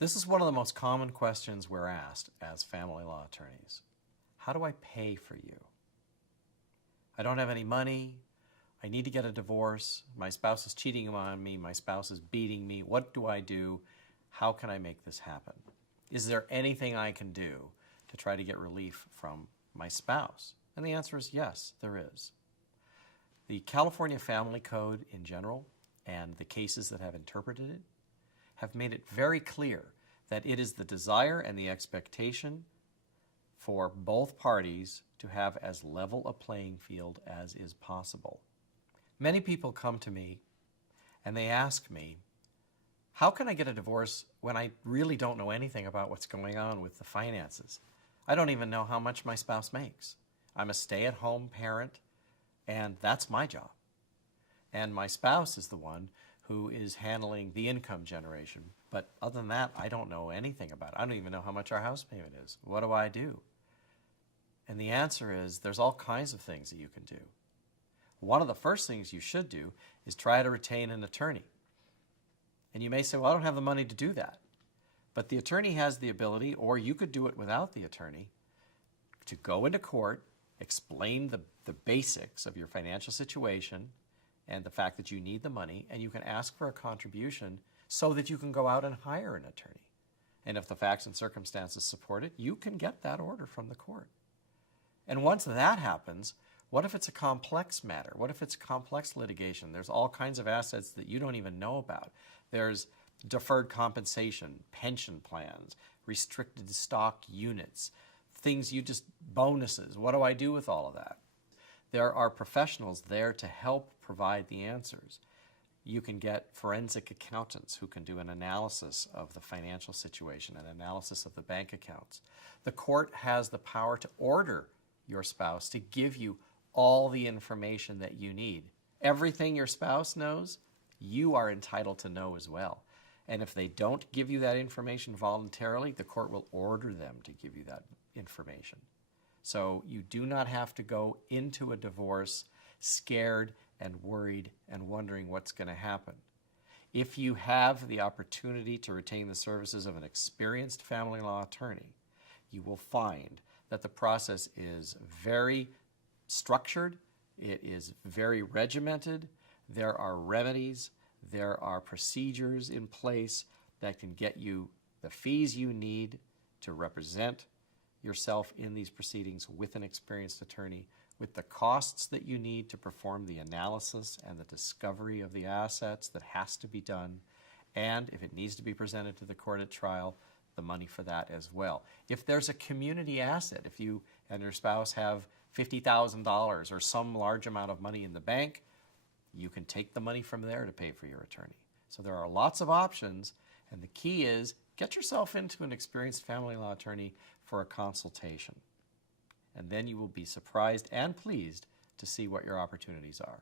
This is one of the most common questions we're asked as family law attorneys. How do I pay for you? I don't have any money. I need to get a divorce. My spouse is cheating on me. My spouse is beating me. What do I do? How can I make this happen? Is there anything I can do to try to get relief from my spouse? And the answer is yes, there is. The California Family Code in general and the cases that have interpreted it have made it very clear that it is the desire and the expectation for both parties to have as level a playing field as is possible. Many people come to me and they ask me, how can I get a divorce when I really don't know anything about what's going on with the finances? I don't even know how much my spouse makes. I'm a stay-at-home parent, and that's my job. And my spouse is the one who is handling the income generation. But other than that, I don't know anything about it. I don't even know how much our house payment is. What do I do? And the answer is there's all kinds of things that you can do. One of the first things you should do is try to retain an attorney. And you may say, well, I don't have the money to do that. But the attorney has the ability, or you could do it without the attorney, to go into court, explain the basics of your financial situation and the fact that you need the money, and you can ask for a contribution so that you can go out and hire an attorney. And if the facts and circumstances support it, you can get that order from the court. And once that happens, what if it's a complex matter? What if it's complex litigation? There's all kinds of assets that you don't even know about. There's deferred compensation, pension plans, restricted stock units, things bonuses. What do I do with all of that? There are professionals there to help provide the answers. You can get forensic accountants who can do an analysis of the financial situation, an analysis of the bank accounts. The court has the power to order your spouse to give you all the information that you need. Everything your spouse knows, you are entitled to know as well. And if they don't give you that information voluntarily, the court will order them to give you that information. So you do not have to go into a divorce scared and worried and wondering what's going to happen. If you have the opportunity to retain the services of an experienced family law attorney, you will find that the process is very structured, it is very regimented, there are remedies, there are procedures in place that can get you the fees you need to represent yourself in these proceedings with an experienced attorney, with the costs that you need to perform the analysis and the discovery of the assets that has to be done, and if it needs to be presented to the court at trial, the money for that as well. If there's a community asset, if you and your spouse have $50,000 or some large amount of money in the bank, you can take the money from there to pay for your attorney. So there are lots of options, and the key is get yourself into an experienced family law attorney for a consultation. And then you will be surprised and pleased to see what your opportunities are.